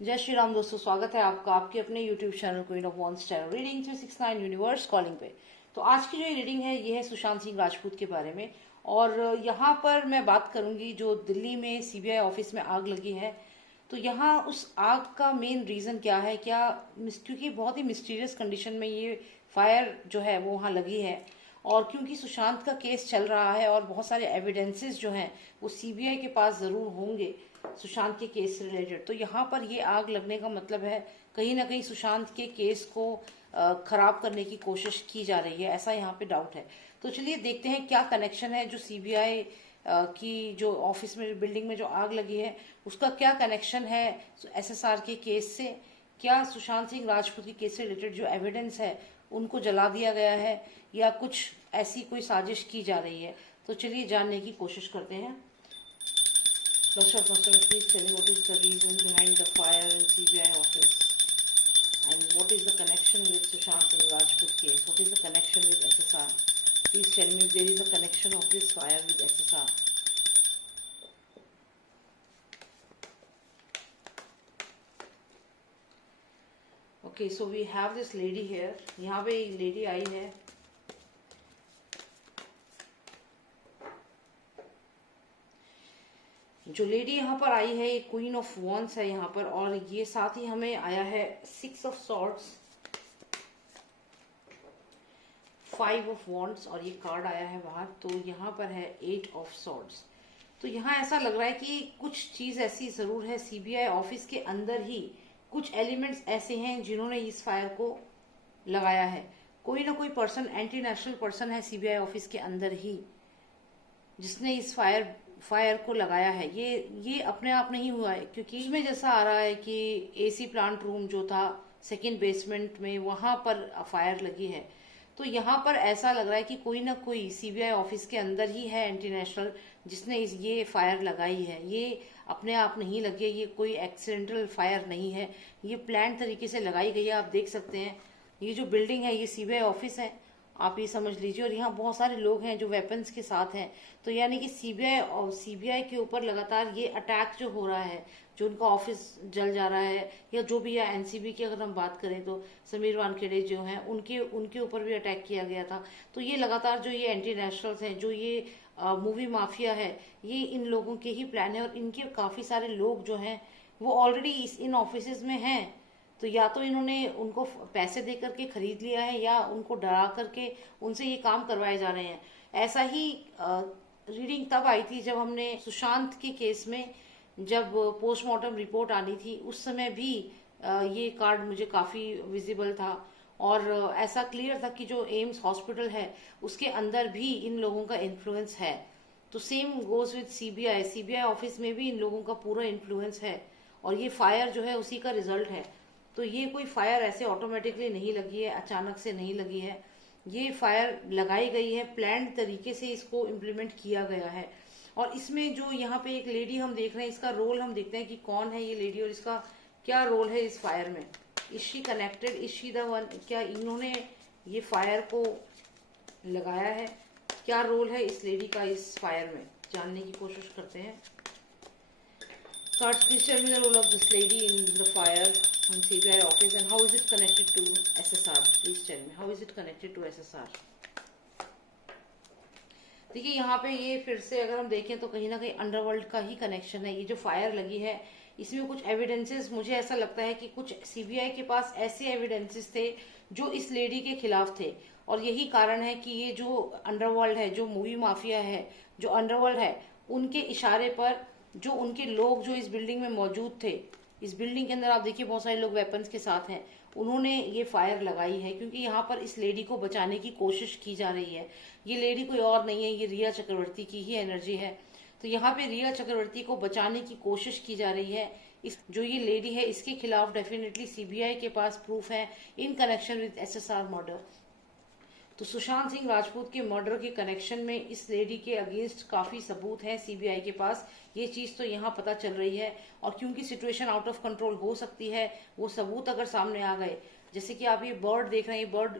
जय श्री राम दोस्तों, स्वागत है आपका आपके अपने YouTube channel queen of wands tarot reading 369 universe calling पे। तो आज की जो रीडिंग है ये है सुशांत सिंह राजपूत के बारे में। और यहाँ पर मैं बात करूंगी जो दिल्ली में सीबीआई ऑफिस में आग लगी है। तो यहाँ उस आग का मेन रीज़न क्या है, क्योंकि बहुत ही मिस्टीरियस कंडीशन में ये फायर जो है वो वहाँ लगी है। और क्योंकि सुशांत का केस चल रहा है और बहुत सारे एविडेंसेस जो हैं वो सीबीआई के पास ज़रूर होंगे सुशांत के केस से रिलेटेड। तो यहाँ पर ये आग लगने का मतलब है कहीं ना कहीं सुशांत के केस को खराब करने की कोशिश की जा रही है, ऐसा यहाँ पे डाउट है। तो चलिए देखते हैं क्या कनेक्शन है जो सीबीआई की जो ऑफिस में बिल्डिंग में जो आग लगी है उसका क्या कनेक्शन है एसएसआर के केस से। क्या सुशांत सिंह राजपूत के केस से रिलेटेड जो एविडेंस है उनको जला दिया गया है या कुछ ऐसी कोई साजिश की जा रही है। तो चलिए जानने की कोशिश करते हैं। First, please tell me what is the reason behind the fire in CBI office and what is the connection with Sushant Singh Rajput case? What is the connection with SSR? Please tell me if there is a connection of this fire with SSR. Okay, so we have this lady here. यहाँ पे एक lady आई है। जो lady यहाँ पर आई है ये queen of wands है यहाँ पर, और ये साथ ही हमें आया है 6 ऑफ सॉर्ड्स, 5 ऑफ वॉन्ड्स और ये कार्ड आया है बाहर। तो यहाँ पर है 8 ऑफ सॉर्ड्स। तो यहाँ ऐसा लग रहा है कि कुछ चीज ऐसी जरूर है सीबीआई ऑफिस के अंदर ही, कुछ एलिमेंट्स ऐसे हैं जिन्होंने इस फायर को लगाया है। कोई ना कोई पर्सन, एंटी नेशनल पर्सन है सीबीआई ऑफिस के अंदर ही जिसने इस फायर को लगाया है। ये अपने आप नहीं हुआ है, क्योंकि इसमें जैसा आ रहा है कि एसी प्लांट रूम जो था सेकंड बेसमेंट में वहां पर फायर लगी है। तो यहाँ पर ऐसा लग रहा है कि कोई ना कोई सीबीआई ऑफिस के अंदर ही है एंटी नेशनल जिसने ये फायर लगाई है। ये अपने आप नहीं लगी है, ये कोई एक्सीडेंटल फायर नहीं है, ये प्लान तरीके से लगाई गई है। आप देख सकते हैं ये जो बिल्डिंग है ये सीबीआई ऑफिस है, आप ये समझ लीजिए। और यहाँ बहुत सारे लोग हैं जो वेपन्स के साथ हैं। तो यानी कि सीबीआई के ऊपर लगातार ये अटैक जो हो रहा है, जो उनका ऑफिस जल जा रहा है या जो भी है। एनसीबी की अगर हम बात करें तो समीर वानखेड़े जो हैं उनके ऊपर भी अटैक किया गया था। तो ये लगातार जो ये एंटी नेशनल्स हैं, जो ये मूवी माफिया है, ये इन लोगों के ही प्लान है। और इनके काफी सारे लोग जो हैं वो ऑलरेडी इन ऑफिस में हैं। तो या तो इन्होंने उनको पैसे दे करके खरीद लिया है या उनको डरा करके उनसे ये काम करवाए जा रहे हैं। ऐसा ही रीडिंग तब आई थी जब हमने सुशांत के केस में, जब पोस्टमार्टम रिपोर्ट आनी थी उस समय भी ये कार्ड मुझे काफी विजिबल था। और ऐसा क्लियर था कि जो एम्स हॉस्पिटल है उसके अंदर भी इन लोगों का इन्फ्लुएंस है। तो same goes with CBI office में भी इन लोगों का पूरा इन्फ्लुएंस है। और ये फायर जो है उसी का रिजल्ट है। तो ये कोई फायर ऐसे ऑटोमेटिकली नहीं लगी है, अचानक से नहीं लगी है। ये फायर लगाई गई है, प्लान्ड तरीके से इसको इम्प्लीमेंट किया गया है। और इसमें जो यहाँ पे एक लेडी हम देख रहे हैं, इसका रोल हम देखते हैं कि कौन है ये लेडी और इसका क्या रोल है इस फायर में। Is she connected, is she the one, क्या इन्होंने ये फायर को लगाया है, क्या रोल है इस लेडी का इस फायर में, जानने की कोशिश करते हैं। Cards, please tell me the role of this lady in the fire on CBI office and how is it connected to SSR? Please tell me, how is it connected to SSR? देखिए यहाँ पे ये फिर से अगर हम देखें तो कहीं ना कहीं अंडरवर्ल्ड का ही कनेक्शन है। ये जो फायर लगी है इसमें कुछ एविडेंसेस, मुझे ऐसा लगता है कि कुछ सीबीआई के पास ऐसे एविडेंसेस थे जो इस लेडी के खिलाफ थे। और यही कारण है कि ये जो अंडरवर्ल्ड है, जो मूवी माफिया है, जो अंडरवर्ल्ड है, उनके इशारे पर जो उनके लोग जो इस बिल्डिंग में मौजूद थे, इस बिल्डिंग के अंदर आप देखिए बहुत सारे लोग वेपन्स के साथ हैं, उन्होंने ये फायर लगाई है। क्योंकि यहाँ पर इस लेडी को बचाने की कोशिश की जा रही है। ये लेडी कोई और नहीं है, ये रिया चक्रवर्ती की ही एनर्जी है। तो यहाँ पे रिया चक्रवर्ती को बचाने की कोशिश की जा रही है। इस जो ये लेडी है इसके खिलाफ डेफिनेटली सीबीआई के पास प्रूफ है in connection with SSR murder. तो सुशांत सिंह राजपूत के मर्डर के कनेक्शन में इस लेडी के अगेंस्ट काफी सबूत हैं सीबीआई के पास, ये चीज तो यहाँ पता चल रही है। और क्योंकि सिचुएशन आउट ऑफ कंट्रोल हो सकती है, वो सबूत अगर सामने आ गए, जैसे कि आप ये बर्ड देख रहे हैं, ये बर्ड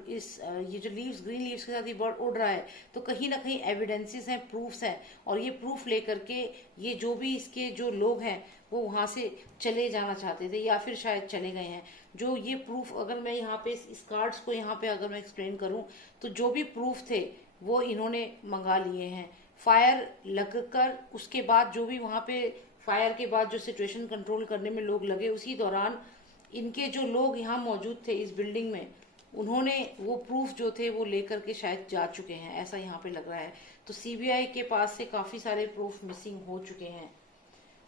ये जो लीव्स, ग्रीन लीव्स के साथ ये बर्ड उड़ रहा है, तो कहीं ना कहीं एविडेंसेस हैं, प्रूफ्स हैं। और ये प्रूफ लेकर के ये जो भी इसके जो लोग हैं वो वहां से चले जाना चाहते थे या फिर शायद चले गए हैं। जो ये प्रूफ, अगर मैं यहाँ पे इस कार्ड्स को यहाँ पे अगर मैं एक्सप्लेन करूँ, तो जो भी प्रूफ थे वो इन्होंने मंगा लिए हैं। फायर लगकर उसके बाद जो भी वहां पे फायर के बाद जो सिचुएशन कंट्रोल करने में लोग लगे, उसी दौरान इनके जो लोग यहाँ मौजूद थे इस बिल्डिंग में, उन्होंने वो प्रूफ जो थे वो लेकर के शायद जा चुके हैं, ऐसा यहाँ पे लग रहा है। तो सीबीआई के पास से काफी सारे प्रूफ मिसिंग हो चुके हैं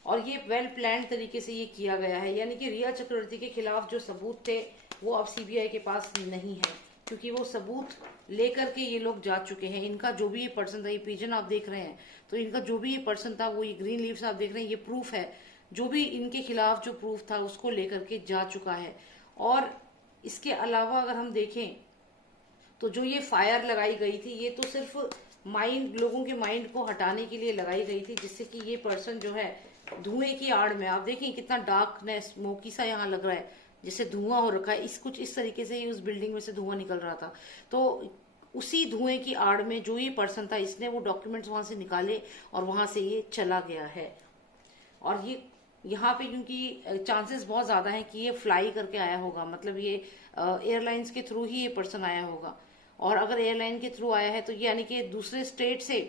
और ये वेल प्लान तरीके से ये किया गया है। यानी कि रिया चक्रवर्ती के खिलाफ जो सबूत थे वो अब सीबीआई के पास नहीं है, क्योंकि वो सबूत लेकर के ये लोग जा चुके हैं। इनका जो भी ये पर्सन था, ये पिजन आप देख रहे हैं, तो इनका जो भी ये पर्सन था, वो ये ग्रीन लीव्स आप देख रहे हैं, ये प्रूफ है। जो भी इनके खिलाफ जो प्रूफ था उसको लेकर के जा चुका है। और इसके अलावा अगर हम देखें तो जो ये फायर लगाई गई थी, ये तो सिर्फ लोगों के माइंड को हटाने के लिए लगाई गई थी, जिससे कि ये पर्सन जो है धुएं की आड़ में, आप देखें कितना डार्कनेस स्मोकी सा यहाँ लग रहा है, जैसे धुआं हो रखा है, कुछ इस तरीके से ही उस बिल्डिंग में से धुआं निकल रहा था। तो उसी धुएं की आड़ में जो ये पर्सन था, इसने वो डॉक्यूमेंट्स वहां से निकाले और वहां से ये चला गया है। और ये यहाँ पे क्योंकि चांसेस बहुत ज्यादा हैं कि ये फ्लाई करके आया होगा, मतलब ये एयरलाइंस के थ्रू ही ये पर्सन आया होगा। और अगर एयरलाइन के थ्रू आया है तो ये यानी कि दूसरे स्टेट से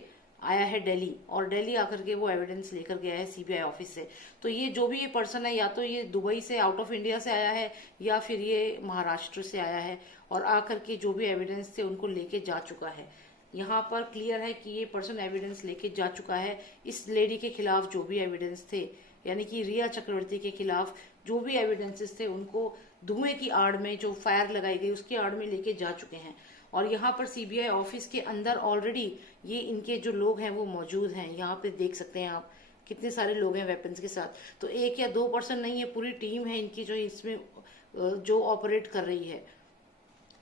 आया है दिल्ली, और दिल्ली आकर के वो एविडेंस लेकर गया है सीबीआई ऑफिस से। तो ये जो भी ये पर्सन है, या तो ये दुबई से आउट ऑफ इंडिया से आया है या फिर ये महाराष्ट्र से आया है, और आकर के जो भी एविडेंस थे उनको लेके जा चुका है। यहाँ पर क्लियर है कि ये पर्सन एविडेंस लेके जा चुका है। इस लेडी के खिलाफ जो भी एविडेंस थे, यानी कि रिया चक्रवर्ती के खिलाफ जो भी एविडेंसेस थे, उनको धुएं की आड़ में जो फायर लगाई गई उसकी आड़ में लेके जा चुके हैं। और यहाँ पर सीबीआई ऑफिस के अंदर ऑलरेडी ये इनके जो लोग हैं वो मौजूद हैं। यहाँ पे देख सकते हैं आप कितने सारे लोग हैं वेपन्स के साथ। तो एक या दो पर्सन नहीं है, पूरी टीम है इनकी जो इसमें जो ऑपरेट कर रही है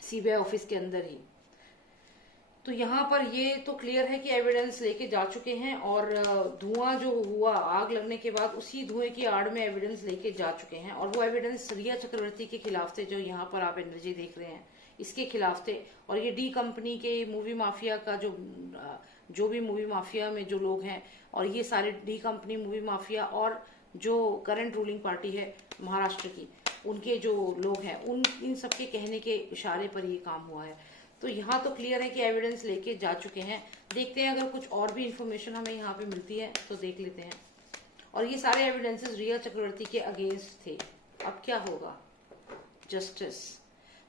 सीबीआई ऑफिस के अंदर ही। तो यहाँ पर ये तो क्लियर है कि एविडेंस लेके जा चुके हैं, और धुआं जो हुआ आग लगने के बाद, उसी धुएं की आड़ में एविडेंस लेके जा चुके हैं। और वो एविडेंस रिया चक्रवर्ती के खिलाफ थे, जो यहाँ पर आप एनर्जी देख रहे हैं, इसके खिलाफ थे। और ये डी कंपनी के मूवी माफिया का जो भी मूवी माफिया में जो लोग हैं, और ये सारे डी कंपनी मूवी माफिया और जो करंट रूलिंग पार्टी है महाराष्ट्र की, उनके जो लोग हैं, इन सबके कहने के इशारे पर ये काम हुआ है। तो यहाँ तो क्लियर है कि एविडेंस लेके जा चुके हैं। देखते हैं अगर कुछ और भी इंफॉर्मेशन हमें यहाँ पे मिलती है तो देख लेते हैं। और ये सारे एविडेंसेस रिया चक्रवर्ती के अगेंस्ट थे। अब क्या होगा? जस्टिस।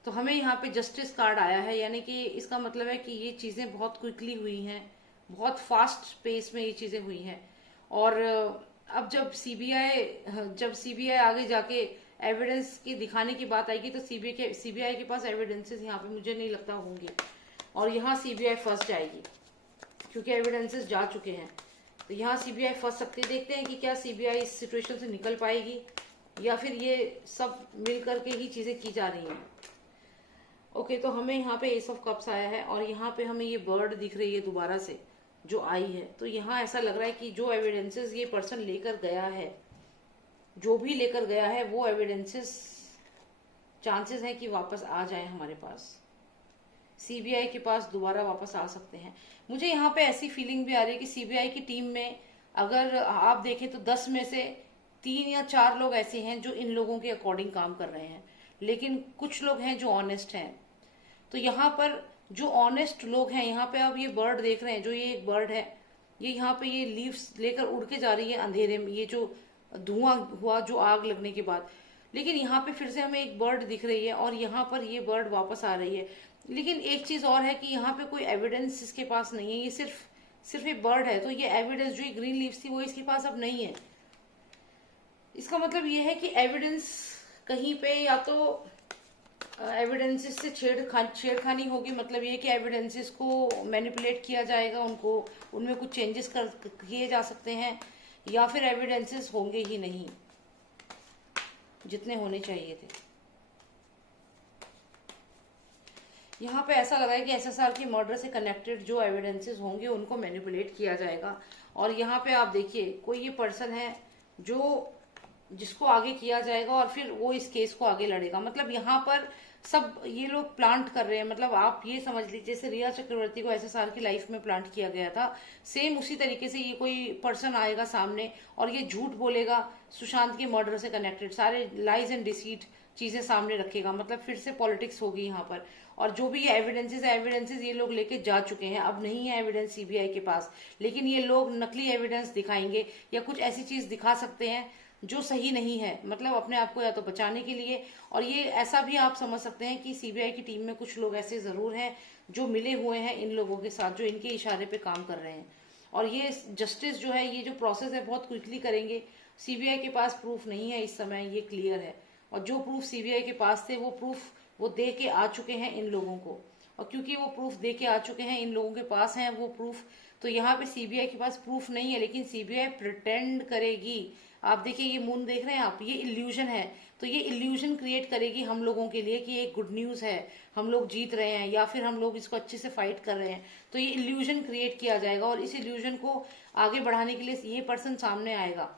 तो हमें यहाँ पे जस्टिस कार्ड आया है, यानी कि इसका मतलब है कि ये चीजें बहुत क्विकली हुई हैं, बहुत फास्ट पेस में ये चीजें हुई हैं। और अब जब सीबीआई आगे जाके एविडेंस की दिखाने की बात आएगी, तो सीबीआई के पास एविडेंसेस यहाँ पे मुझे नहीं लगता होंगे, और यहाँ सीबीआई फंस जाएगी क्योंकि एविडेंसेस जा चुके हैं। तो यहाँ सीबीआई फंस सकती है। देखते हैं कि क्या सीबीआई इस सिचुएशन से निकल पाएगी या फिर ये सब मिल करके ही चीजें की जा रही हैं। ओके, तो हमें यहाँ पे एस ऑफ कप्स आया है, और यहाँ पे हमें ये बर्ड दिख रही है दोबारा से जो आई है। तो यहाँ ऐसा लग रहा है कि जो एविडेंसेस ये पर्सन लेकर गया है, जो भी लेकर गया है, वो एविडेंसेस चांसेस है कि वापस आ जाए हमारे पास, सीबीआई के पास दोबारा वापस आ सकते हैं। मुझे यहाँ पे ऐसी फीलिंग भी आ रही है कि सीबीआई की टीम में अगर आप देखें तो 10 में से 3 या 4 लोग ऐसे हैं जो इन लोगों के अकॉर्डिंग काम कर रहे हैं, लेकिन कुछ लोग हैं जो ऑनेस्ट हैं। तो यहाँ पर जो ऑनेस्ट लोग हैं, यहाँ पे आप ये बर्ड देख रहे हैं, जो ये एक बर्ड है, ये यहाँ पे ये लीव्स लेकर उड़ के जा रही है अंधेरे में, ये जो धुआं हुआ जो आग लगने के बाद। लेकिन यहाँ पे फिर से हमें एक बर्ड दिख रही है, और यहाँ पर ये बर्ड वापस आ रही है। लेकिन एक चीज और है कि यहाँ पे कोई एविडेंस इसके पास नहीं है, ये सिर्फ एक बर्ड है। तो ये एविडेंस जो ग्रीन लीव्स थी वो इसके पास अब नहीं है। इसका मतलब ये है कि एविडेंस कहीं पे या तो एविडेंसेस से छेड़खानी होगी, मतलब ये कि एविडेंसेस को मैनिपुलेट किया जाएगा, उनमें कुछ चेंजेस किए जा सकते हैं, या फिर एविडेंसेस होंगे ही नहीं जितने होने चाहिए थे। यहाँ पे ऐसा लगा है कि एसएसआर की मर्डर से कनेक्टेड जो एविडेंसेस होंगे उनको मैनिपुलेट किया जाएगा। और यहाँ पे आप देखिए कोई ये पर्सन है जो जिसको आगे किया जाएगा और फिर वो इस केस को आगे लड़ेगा। मतलब यहाँ पर सब ये लोग प्लांट कर रहे हैं। मतलब आप ये समझ लीजिए जैसे रिया चक्रवर्ती को एसएसआर की लाइफ में प्लांट किया गया था, सेम उसी तरीके से ये कोई पर्सन आएगा सामने और ये झूठ बोलेगा, सुशांत के मर्डर से कनेक्टेड सारे लाइज एंड डिसीट चीजें सामने रखेगा। मतलब फिर से पॉलिटिक्स होगी यहाँ पर। और जो भी ये एविडेंसेस ये लोग लेके जा चुके हैं, अब नहीं है एविडेंस सीबीआई के पास, लेकिन ये लोग नकली एविडेंस दिखाएंगे या कुछ ऐसी चीज दिखा सकते हैं जो सही नहीं है, मतलब अपने आप को या तो बचाने के लिए। और ये ऐसा भी आप समझ सकते हैं कि सीबीआई की टीम में कुछ लोग ऐसे जरूर हैं जो मिले हुए हैं इन लोगों के साथ, जो इनके इशारे पे काम कर रहे हैं। और ये जस्टिस जो है, ये जो प्रोसेस है, बहुत क्विकली करेंगे। सीबीआई के पास प्रूफ नहीं है इस समय, ये क्लियर है। और जो प्रूफ सीबीआई के पास थे वो प्रूफ वो दे के आ चुके हैं इन लोगों को। और क्योंकि वो प्रूफ दे के आ चुके हैं, इन लोगों के पास हैं वो प्रूफ, तो यहाँ पे सीबीआई के पास प्रूफ नहीं है, लेकिन सीबीआई प्रिटेंड करेगी। आप देखिए ये मून देख रहे हैं आप, ये इल्यूजन है। तो ये इल्यूजन क्रिएट करेगी हम लोगों के लिए कि एक गुड न्यूज है, हम लोग जीत रहे हैं या फिर हम लोग इसको अच्छे से फाइट कर रहे हैं। तो ये इल्यूजन क्रिएट किया जाएगा और इस इल्यूजन को आगे बढ़ाने के लिए ये पर्सन सामने आएगा।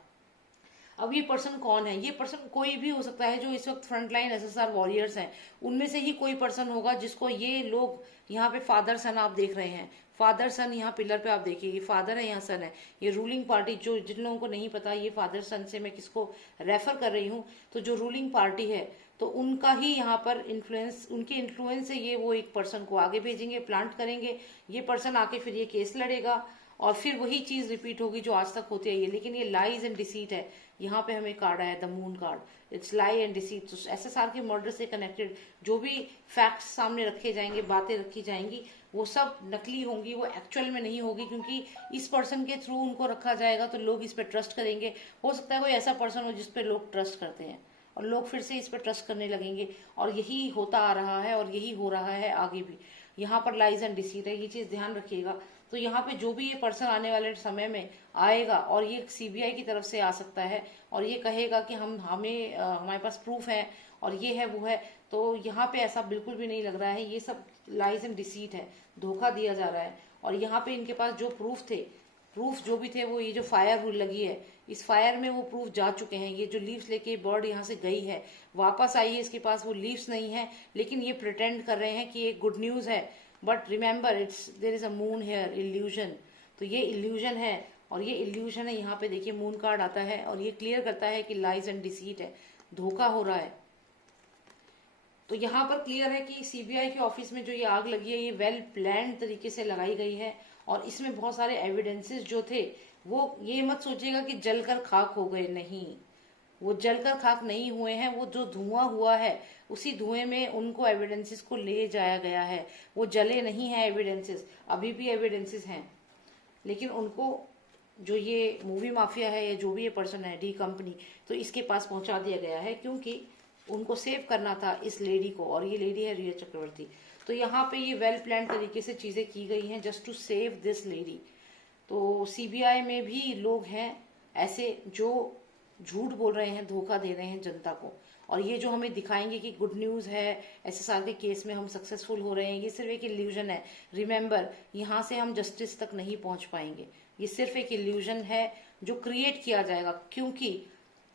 अब ये पर्सन कौन है? ये पर्सन कोई भी हो सकता है जो इस वक्त फ्रंटलाइन एसएसआर वॉरियर्स हैं, उनमें से ही कोई पर्सन होगा जिसको ये लोग यहाँ पे फादर सन आप देख रहे हैं, फादर सन यहाँ पिलर पे आप देखिए, ये फादर है, यहाँ सन है। ये रूलिंग पार्टी, जो जिन लोगों को नहीं पता ये फादर सन से मैं किसको रेफर कर रही हूँ, तो जो रूलिंग पार्टी है तो उनका ही यहाँ पर इन्फ्लुएंस, उनके इन्फ्लुएंस से ये वो एक पर्सन को आगे भेजेंगे, प्लांट करेंगे, ये पर्सन आके फिर ये केस लड़ेगा और फिर वही चीज रिपीट होगी जो आज तक होती आई है। लेकिन ये लाइज एंड डिसीट है। यहाँ पे हमें कार्ड आया the moon card, it's lie and deceit. तो एसएसआर के मर्डर से कनेक्टेड जो भी फैक्ट्स सामने रखे जाएंगे, बातें रखी जाएंगी, वो सब नकली होंगी, वो एक्चुअल में नहीं होगी, क्योंकि इस पर्सन के थ्रू उनको रखा जाएगा तो लोग इस पर ट्रस्ट करेंगे। हो सकता है कोई ऐसा पर्सन हो जिस पे लोग ट्रस्ट करते हैं और लोग फिर से इस पर ट्रस्ट करने लगेंगे। और यही होता आ रहा है और यही हो रहा है आगे भी। यहाँ पर लाइज एंड डिसीट है, ये चीज ध्यान रखिएगा। तो यहाँ पे जो भी ये पर्सन आने वाले समय में आएगा और ये सीबीआई की तरफ से आ सकता है और ये कहेगा कि हमारे पास प्रूफ है और ये है वो है, तो यहाँ पे ऐसा बिल्कुल भी नहीं लग रहा है। ये सब लाइज एंड डिसीट है, धोखा दिया जा रहा है। और यहाँ पे इनके पास जो प्रूफ थे, प्रूफ जो भी थे, वो ये जो फायर रूल लगी है, इस फायर में वो प्रूफ जा चुके हैं। ये जो लीव्स लेके बर्ड यहाँ से गई है, वापस आई है, इसके पास वो लीव्स नहीं है, लेकिन ये प्रिटेंड कर रहे हैं कि ये गुड न्यूज है। But remember it's there is a moon here, illusion. तो ये इल्यूजन है और ये इल्यूजन है। यहाँ पे देखिए मून कार्ड आता है और ये क्लियर करता है कि लाइज एंड डिसीट है, धोखा हो रहा है। तो यहाँ पर क्लियर है कि सीबीआई के ऑफिस में जो ये आग लगी है, ये वेल प्लान तरीके से लगाई गई है और इसमें बहुत सारे एविडेंसेस जो थे, वो ये मत सोचिएगा कि जलकर खाक हो गए, नहीं, वो जलकर खाक नहीं हुए हैं। वो जो धुआं हुआ है, उसी धुएं में उनको एविडेंसेस को ले जाया गया है। वो जले नहीं है एविडेंसेस, अभी भी एविडेंसेस हैं, लेकिन उनको जो ये मूवी माफिया है या जो भी ये पर्सन है, डी कंपनी, तो इसके पास पहुंचा दिया गया है, क्योंकि उनको सेव करना था इस लेडी को। और ये लेडी है रिया चक्रवर्ती। तो यहाँ पे ये वेल प्लान तरीके से चीजें की गई हैं just to save this lady. तो सीबीआई में भी लोग हैं ऐसे जो झूठ बोल रहे हैं, धोखा दे रहे हैं जनता को। और ये जो हमें दिखाएंगे कि गुड न्यूज है, एसएसआर के केस में हम सक्सेसफुल हो रहे हैं, ये सिर्फ एक इल्यूजन है। रिमेंबर, यहाँ से हम जस्टिस तक नहीं पहुंच पाएंगे। ये सिर्फ एक इल्यूजन है जो क्रिएट किया जाएगा, क्योंकि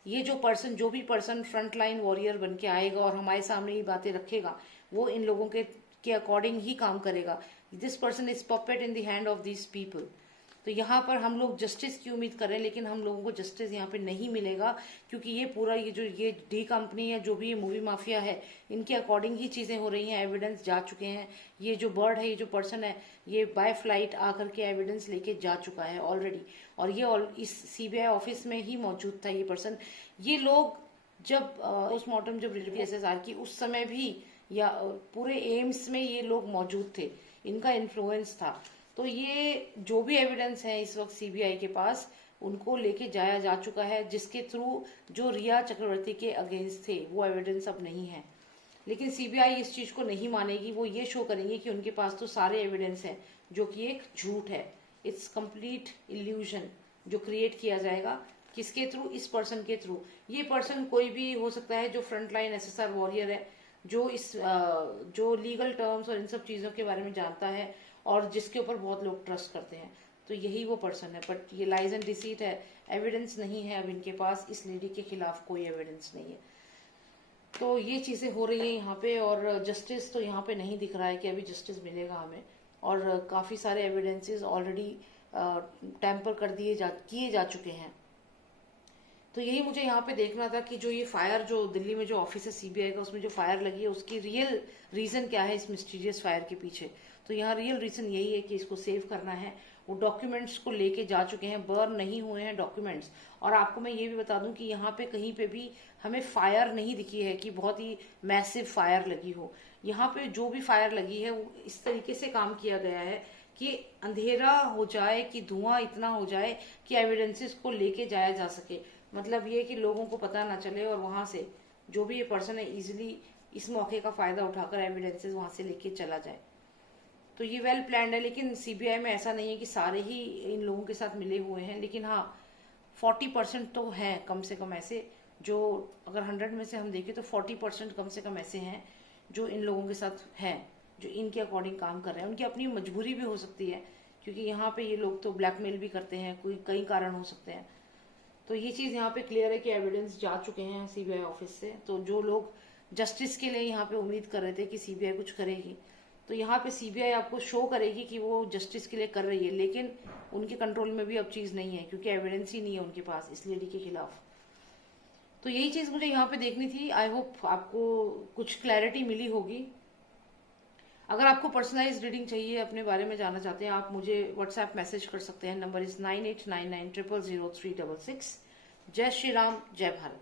ये जो पर्सन, जो भी पर्सन फ्रंटलाइन वॉरियर बन के आएगा और हमारे सामने ये बातें रखेगा, वो इन लोगों के अकॉर्डिंग ही काम करेगा। This person is puppet in the hand of this people. तो यहाँ पर हम लोग जस्टिस की उम्मीद कर रहे हैं, लेकिन हम लोगों को जस्टिस यहाँ पे नहीं मिलेगा, क्योंकि ये पूरा ये डी कंपनी है, जो भी ये मूवी माफिया है, इनके अकॉर्डिंग ही चीजें हो रही हैं। एविडेंस जा चुके हैं। ये जो बर्ड है, ये जो पर्सन है, ये बाय फ्लाइट आकर के एविडेंस लेके जा चुका है ऑलरेडी। और ये इस सीबीआई ऑफिस में ही मौजूद था ये पर्सन। ये लोग जब पोस्टमार्टम जब रिलेटेड एसएसआर की, उस समय भी या पूरे एम्स में ये लोग मौजूद थे, इनका इन्फ्लुएंस था। तो ये जो भी एविडेंस है इस वक्त सीबीआई के पास, उनको लेके जाया जा चुका है, जिसके थ्रू जो रिया चक्रवर्ती के अगेंस्ट थे वो एविडेंस अब नहीं है। लेकिन सीबीआई इस चीज को नहीं मानेगी। वो ये शो करेंगे कि उनके पास तो सारे एविडेंस है, जो कि एक झूठ है। इट्स कंप्लीट इल्यूजन जो क्रिएट किया जाएगा, किसके थ्रू? इस पर्सन के थ्रू। ये पर्सन कोई भी हो सकता है जो फ्रंटलाइन एसएसआर वॉरियर है, जो इस जो लीगल टर्म्स और इन सब चीजों के बारे में जानता है और जिसके ऊपर बहुत लोग ट्रस्ट करते हैं। तो यही वो पर्सन है, बट ये लाइज एंड डिसीट है, एविडेंस नहीं है अब इनके पास, इस लेडी के खिलाफ कोई एविडेंस नहीं है। तो ये चीजें हो रही है यहाँ पे, और जस्टिस तो यहाँ पे नहीं दिख रहा है कि अभी जस्टिस मिलेगा हमें, और काफी सारे एविडेंसेस ऑलरेडी टैंपर कर किए जा चुके हैं। तो यही मुझे यहाँ पे देखना था कि जो ये फायर, जो दिल्ली में जो ऑफिस है सीबीआई का, उसमें जो फायर लगी है उसकी रियल रीजन क्या है इस मिस्टीरियस फायर के पीछे। तो यहाँ रियल रीजन यही है कि इसको सेव करना है। वो डॉक्यूमेंट्स को लेके जा चुके हैं, बर्न नहीं हुए हैं डॉक्यूमेंट्स। और आपको मैं ये भी बता दूं कि यहाँ पे कहीं पे भी हमें फायर नहीं दिखी है कि बहुत ही मैसिव फायर लगी हो। यहाँ पे जो भी फायर लगी है वो इस तरीके से काम किया गया है कि अंधेरा हो जाए, कि धुआं इतना हो जाए कि एविडेंसेस को लेके जाया जा सके। मतलब ये कि लोगों को पता ना चले, और वहां से जो भी ये पर्सन है इजिली इस मौके का फायदा उठाकर एविडेंसेस वहां से लेके चला जाए। तो ये वेल प्लान्ड है, लेकिन सीबीआई में ऐसा नहीं है कि सारे ही इन लोगों के साथ मिले हुए हैं, लेकिन हाँ 40% तो हैं कम से कम ऐसे, जो अगर 100 में से हम देखें तो 40% कम से कम ऐसे हैं जो इन लोगों के साथ हैं, जो इनके अकॉर्डिंग काम कर रहे हैं। उनकी अपनी मजबूरी भी हो सकती है, क्योंकि यहाँ पे ये लोग तो ब्लैकमेल भी करते हैं, कोई कई कारण हो सकते हैं। तो ये चीज यहाँ पे क्लियर है कि एविडेंस जा चुके हैं सीबीआई ऑफिस से। तो जो लोग जस्टिस के लिए यहाँ पे उम्मीद कर रहे थे कि सीबीआई कुछ करेगी, तो यहाँ पे सीबीआई आपको शो करेगी कि वो जस्टिस के लिए कर रही है, लेकिन उनके कंट्रोल में भी अब चीज नहीं है, क्योंकि एविडेंस ही नहीं है उनके पास इस लेडी के खिलाफ। तो यही चीज मुझे यहाँ पे देखनी थी। आई होप आपको कुछ क्लैरिटी मिली होगी। अगर आपको पर्सनलाइज रीडिंग चाहिए, अपने बारे में जानना चाहते हैं, आप मुझे व्हाट्सएप मैसेज कर सकते हैं। Number is 9899000366। जय श्री राम, जय भारत।